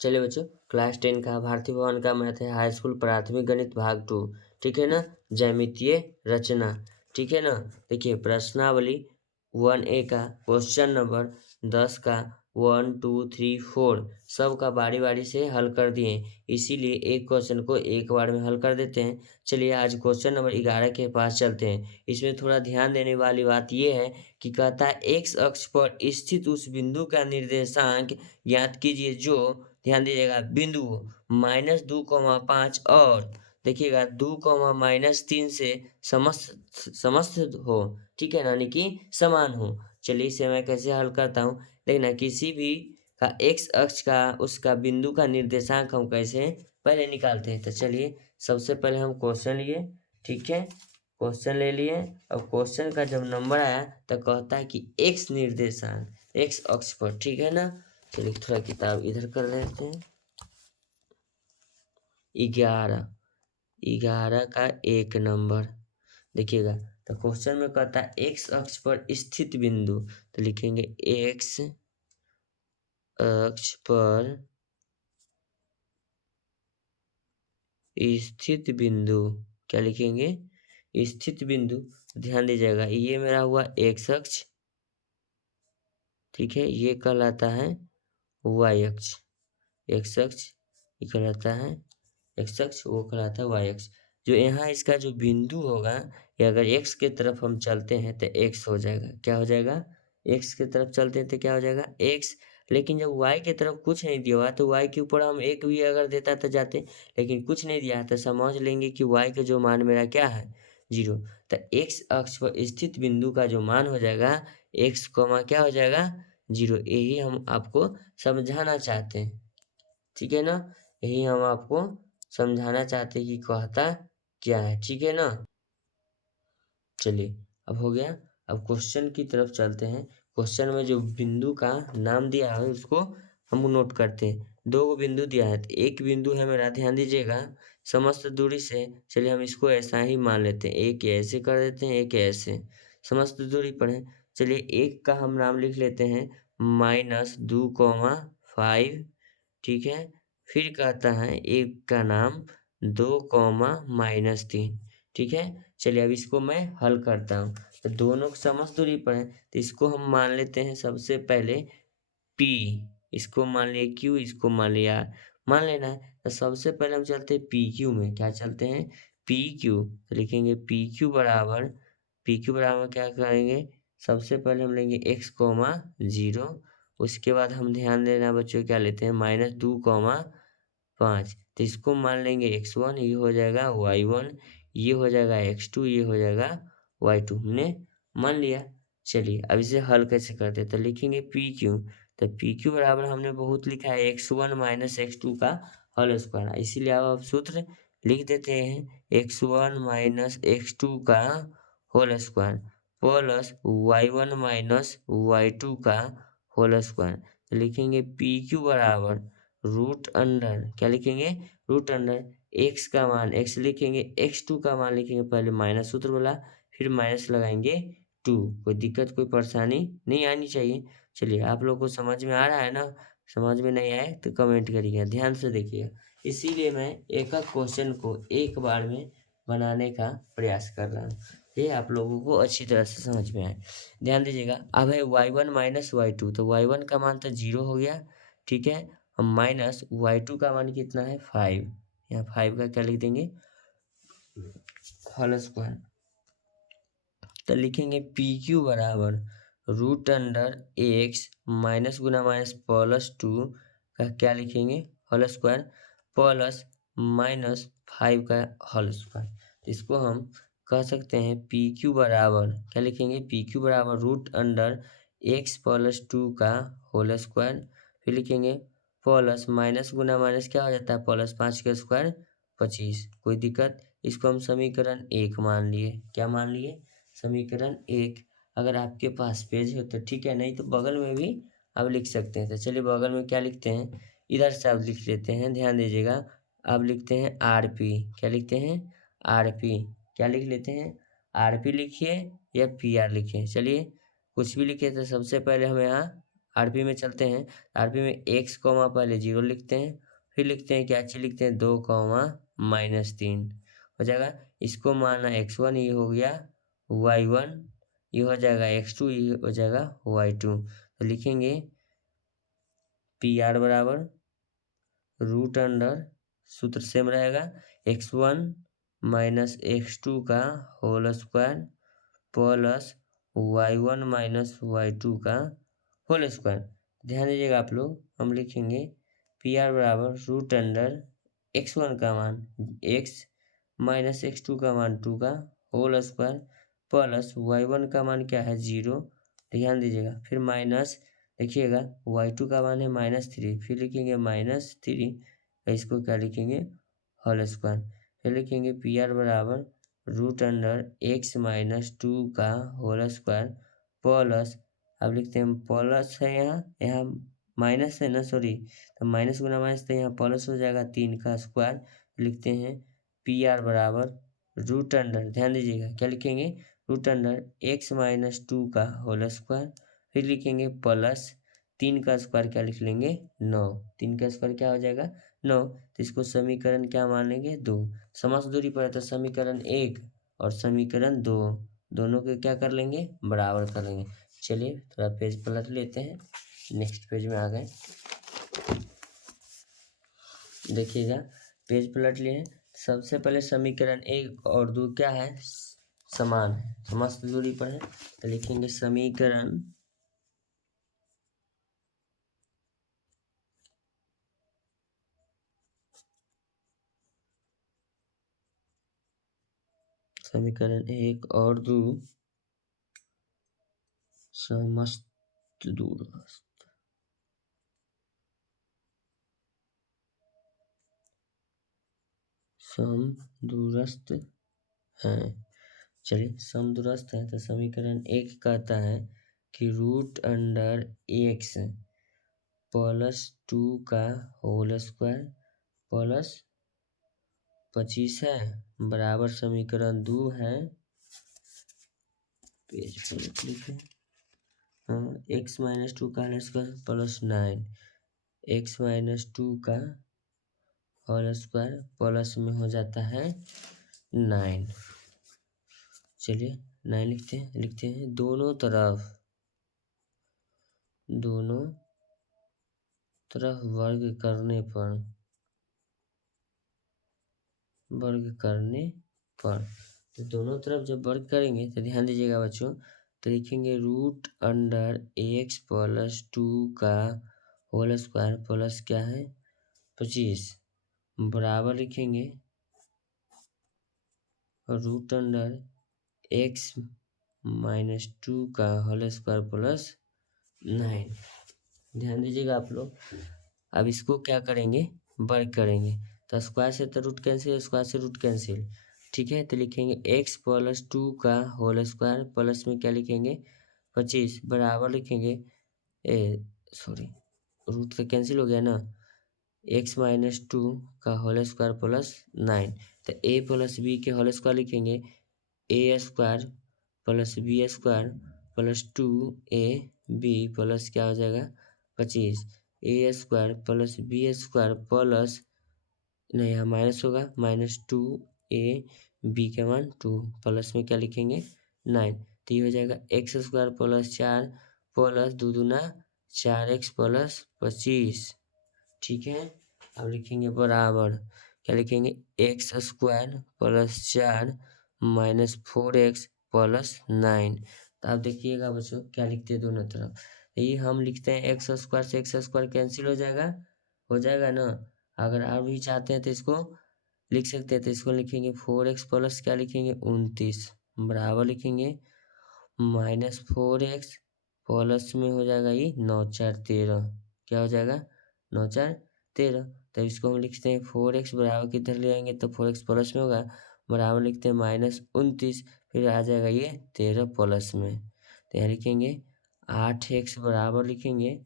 चलिए बच्चों, क्लास 10 का भारती भवन का मैथ है, हाई स्कूल प्राथमिक गणित भाग 2। ठीक है ना। ज्यामितीय रचना। ठीक है ना। देखिए प्रश्नावली 1A का क्वेश्चन नंबर 10 का 1 2 3 4 सब का बारी बारी से हल कर दिए, इसीलिए एक क्वेश्चन को एक बार में हल कर देते हैं। चलिए आज क्वेश्चन नंबर 11 के पास चलते हैं। इसमें थोड़ा ध्यान देने वाली बात यह है कि कहता है एक्स अक्ष पर स्थित उस बिंदु का निर्देशांक ज्ञात कीजिए जो, ध्यान दीजिएगा, बिंदु -2,5 और देखिएगा 2,-3 से समस्त समस्त हो। ठीक है ना, यानी कि समान हो। चलिए इसे मैं कैसे हल करता हूँ, देखना किसी भी का एक्स अक्ष का उसका बिंदु का निर्देशांक हम कैसे पहले निकालते हैं। तो चलिए सबसे पहले हम क्वेश्चन लिए। ठीक है, क्वेश्चन ले लिए। अब क्वेश्चन का जब नंबर आया तो कहता है कि एक्स निर्देशांक एक्स अक्ष पर। ठीक है ना। चलिए थोड़ा किताब इधर कर लेते हैं। 11 का 1 नंबर देखिएगा। तो क्वेश्चन में कहता है एक्स अक्ष पर स्थित बिंदु, तो लिखेंगे एक्स अक्ष पर स्थित बिंदु। क्या लिखेंगे? स्थित बिंदु। ध्यान दीजिएगा ये मेरा हुआ एक्स अक्ष। ठीक है, ये कहलाता है वाई अक्ष। एक्स अक्ष ये कहलाता है एक्स अक्ष, वो कहलाता है वाई अक्ष। जो यहाँ इसका जो बिंदु होगा, ये अगर एक्स के तरफ हम चलते हैं तो एक्स हो जाएगा। क्या हो जाएगा? एक्स के तरफ चलते हैं तो क्या हो जाएगा? एक्स। लेकिन जब वाई के तरफ कुछ नहीं दिया हुआ तो वाई के ऊपर हम एक भी अगर देता तो जाते, लेकिन कुछ नहीं दिया तो समझ लेंगे कि वाई का जो मान मेरा क्या है? 0। तो एक्स अक्ष पर स्थित बिंदु का जो मान हो जाएगा एक्स कॉमा क्या हो जाएगा? 0। यही हम आपको समझाना चाहते हैं। ठीक है ना, यही हम आपको समझाना चाहते हैं कि कहता क्या है। ठीक है ना। चलिए अब हो गया। अब क्वेश्चन की तरफ चलते हैं। क्वेश्चन में जो बिंदु का नाम दिया है उसको हम नोट करते हैं। 2 बिंदु दिया है, तो एक बिंदु है मेरा, ध्यान दीजिएगा, समस्त दूरी से। चलिए हम इसको ऐसा ही मान लेते हैं, एक ऐसे कर देते हैं, एक ऐसे, समस्त दूरी पर है। चलिए एक का हम नाम लिख लेते हैं -2,5। ठीक है, फिर कहता है एक का नाम 2,-3। ठीक है, चलिए अब इसको मैं हल करता हूँ। तो दोनों समस्त दूरी पर है, तो इसको हम मान लेते हैं सबसे पहले P, इसको मान लिया Q, इसको मान लिया R। मान लेना है तो सबसे पहले हम चलते हैं PQ में। क्या चलते हैं? PQ। तो लिखेंगे PQ बराबर क्या करेंगे? सबसे पहले हम लेंगे x, 0। उसके बाद हम ध्यान देना बच्चों, क्या लेते हैं? -2,5। तो इसको मान लेंगे x1, ये हो जाएगा y1, ये हो जाएगा x2, ये हो जाएगा y2। हमने मान लिया। चलिए अब इसे हल कैसे करते हैं, तो लिखेंगे PQ। तो PQ बराबर हमने बहुत लिखा है x1 - x2 का होल स्क्वायर, इसीलिए अब आप सूत्र लिख देते हैं x1 - x2 का whole square plus y1 - y2 का होल स्क्वायर। तो लिखेंगे PQ बराबर रूट अंडर, क्या लिखेंगे? रूट अंडर x का मान x लिखेंगे, x2 का मान लिखेंगे, पहले माइनस सूत्र बोला, फिर माइनस लगाएंगे 2। कोई दिक्कत कोई परेशानी नहीं आनी चाहिए। चलिए आप लोग को समझ में आ रहा है ना? समझ में नहीं आए तो कमेंट करिएगा, ध्यान से देखिएगा। इसीलिए मैं एक एक क्वेश्चन को एक बार में बनाने का प्रयास कर रहा हूँ, ये आप लोगों को अच्छी तरह से समझ में आए। ध्यान दीजिएगा। अब है y1 - y2, तो y1 का मान तो 0 हो गया। ठीक है, हम माइनस y2 का मान कितना है? 5। यहाँ 5 का क्या लिख देंगे? Whole square. तो लिखेंगे PQ बराबर रूट अंडर x माइनस गुना माइनस +2 का क्या लिखेंगे? होल स्क्वायर प्लस -5 का होल स्क्वायर। तो इसको हम कह सकते हैं PQ बराबर क्या लिखेंगे? PQ बराबर रूट अंडर x + 2 का होल स्क्वायर, फिर लिखेंगे प्लस माइनस गुना माइनस क्या हो जाता है? +5 का स्क्वायर 25। कोई दिक्कत? इसको हम समीकरण 1 मान लिए। क्या मान लिए? समीकरण 1। अगर आपके पास पेज हो तो ठीक है, नहीं तो बगल में भी आप लिख सकते हैं। तो चलिए बगल में क्या लिखते हैं, इधर से आप लिख लेते हैं। ध्यान दीजिएगा, आप लिखते हैं RP। क्या लिखते हैं? RP। क्या लिख लेते हैं? RP लिखिए या PR लिखिए, चलिए कुछ भी लिखिए। तो सबसे पहले हम यहाँ आरपी में चलते हैं। आरपी में एक्स कॉमा पहले 0 लिखते हैं, फिर लिखते हैं क्या चीज लिखते हैं 2 कॉमा -3 हो जाएगा। इसको माना x1 ये हो गया y1, ये हो जाएगा x2, ये हो जाएगा y2। तो लिखेंगे पी आर बराबर रूट अंडर, सूत्र सेम रहेगा, x1 माइनस x2 का whole square plus y1 minus y2 का होल स्क्वायर। ध्यान दीजिएगा आप लोग, हम लिखेंगे पी आर बराबर रूट अंडर x1 का मान x माइनस x2 का मान 2 का होल स्क्वायर प्लस y1 का मान क्या है 0, ध्यान दीजिएगा, फिर माइनस देखिएगा y2 का मान है -3, फिर लिखेंगे -3, इसको क्या लिखेंगे होल स्क्वायर, फिर लिखेंगे पी आर बराबर रूट अंडर x माइनस 2 का होल स्क्वायर प्लस, अब लिखते हैं प्लस है यहाँ माइनस है ना, सॉरी, तो माइनस गुना माइनस तो यहाँ प्लस हो जाएगा 3 का स्क्वायर, लिखते हैं पी आर बराबर रूट अंडर, ध्यान दीजिएगा क्या लिखेंगे रूट अंडर x माइनस 2 का होल स्क्वायर, फिर लिखेंगे प्लस 3 का स्क्वायर क्या लिख लेंगे 9, 3 का स्क्वायर क्या हो जाएगा 9, तो इसको समीकरण क्या मान लेंगे 2। समस्त दूरी पर है तो समीकरण 1 और समीकरण 2 दोनों के क्या कर लेंगे बराबर कर लेंगे। चलिए थोड़ा पेज पलट लेते हैं, नेक्स्ट पेज में आ गए, देखिएगा पेज पलट लिए हैं। सबसे पहले समीकरण 1 और 2 क्या है समान है, समस्त दूरी पर है, तो लिखेंगे समीकरण समीकरण 1 और 2 समस्त दूरस्थ समदूरस्थ हैं। चलिए समदूरस्थ है तो समीकरण 1 कहता है कि रूट अंडर x प्लस 2 का होल स्क्वायर प्लस 25 है बराबर समीकरण 2 है, पेज पर लिखे x माइनस 2 का whole square plus 9, x minus 2 का होल स्क्वायर प्लस में हो जाता है 9। चलिए 9 लिखते हैं दोनों तरफ वर्ग करने पर तो दोनों तरफ जब वर्ग करेंगे तो ध्यान दीजिएगा बच्चों, तो लिखेंगे रूट अंडर x प्लस 2 का होल स्क्वायर प्लस क्या है 25 बराबर लिखेंगे रूट अंडर x माइनस 2 का होल स्क्वायर प्लस 9। ध्यान दीजिएगा आप लोग, अब इसको क्या करेंगे वर्ग करेंगे, तो स्क्वायर से तो रूट कैंसिल, स्क्वायर से रूट कैंसिल, ठीक है, तो लिखेंगे x प्लस 2 का होल स्क्वायर प्लस में क्या लिखेंगे 25 बराबर लिखेंगे रूट तो कैंसिल हो गया ना, x माइनस 2 का होल स्क्वायर प्लस 9, तो a प्लस b के होल स्क्वायर लिखेंगे a square plus b square plus 2ab plus क्या हो जाएगा 25, a square plus b square plus नहीं यहाँ माइनस होगा -2ab के मान 2 प्लस में क्या लिखेंगे 9, तो ये हो जाएगा x स्क्वायर प्लस 4 प्लस 2 दूना 4x प्लस 25, ठीक है। अब लिखेंगे बराबर क्या लिखेंगे x square plus 4 minus 4x plus 9, तो आप देखिएगा बच्चों क्या लिखते हैं दोनों तरफ, ये हम लिखते हैं x स्क्वायर से x स्क्वायर कैंसिल हो जाएगा ना, अगर आप भी चाहते हैं तो इसको लिख सकते हैं, तो इसको लिखेंगे 4x प्लस क्या लिखेंगे 29 बराबर लिखेंगे -4x प्लस में हो जाएगा ये 9 4 13, क्या हो जाएगा 9 4 13, तो इसको हम लिखते हैं 4x बराबर किधर ले आएंगे तो 4x प्लस में होगा बराबर लिखते हैं -29, फिर आ जाएगा ये 13 प्लस में, तो यहाँ लिखेंगे 8x बराबर लिखेंगे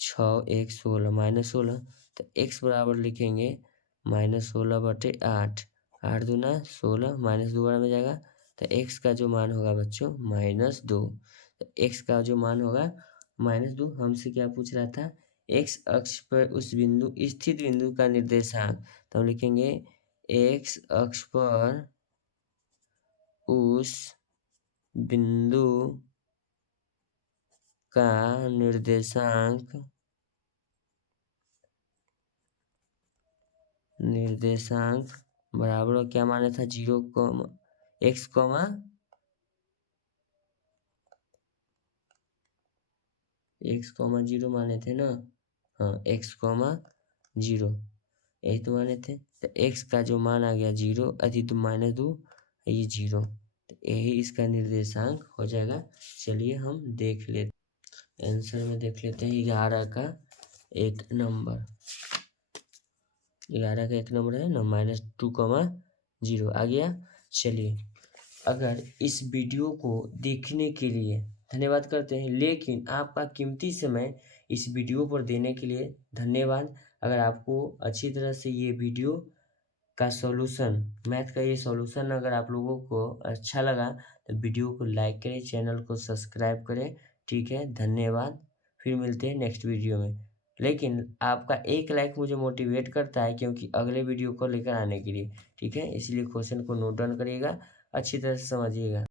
6x 16 -16, तो x बराबर लिखेंगे -16/8, 8 दूना 16 -2 बड़ा में जाएगा, तो x का जो मान होगा बच्चों -2, तो x का जो मान होगा -2 हमसे क्या पूछ रहा था, एक्स अक्ष पर उस बिंदु स्थित बिंदु का निर्देशांक, तो हम लिखेंगे एक्स अक्ष पर उस बिंदु का निर्देशांक बराबर क्या माना था, 0, एक्स कॉमा एक्स कॉमा 0 माने थे ना, हाँ एक्स कॉमा 0 यही तो माने थे। तो एक्स का जो मान आ गया 0 अति तो -2 ये 0, तो यही इसका निर्देशांक हो जाएगा। चलिए हम देख लेते आंसर में, देख लेते हैं 11 का 1 नंबर, 11 का 1 नंबर है ना, -2, 0 आ गया। चलिए अगर इस वीडियो को देखने के लिए धन्यवाद करते हैं, लेकिन आपका कीमती समय इस वीडियो पर देने के लिए धन्यवाद। अगर आपको अच्छी तरह से ये वीडियो का सॉल्यूशन, मैथ का ये सॉल्यूशन अगर आप लोगों को अच्छा लगा तो वीडियो को लाइक करें, चैनल को सब्सक्राइब करें। ठीक है, धन्यवाद। फिर मिलते हैं नेक्स्ट वीडियो में। लेकिन आपका एक लाइक मुझे मोटिवेट करता है क्योंकि अगले वीडियो को लेकर आने के लिए। ठीक है, इसलिए क्वेश्चन को नोट डाउन करिएगा, अच्छी तरह से समझिएगा।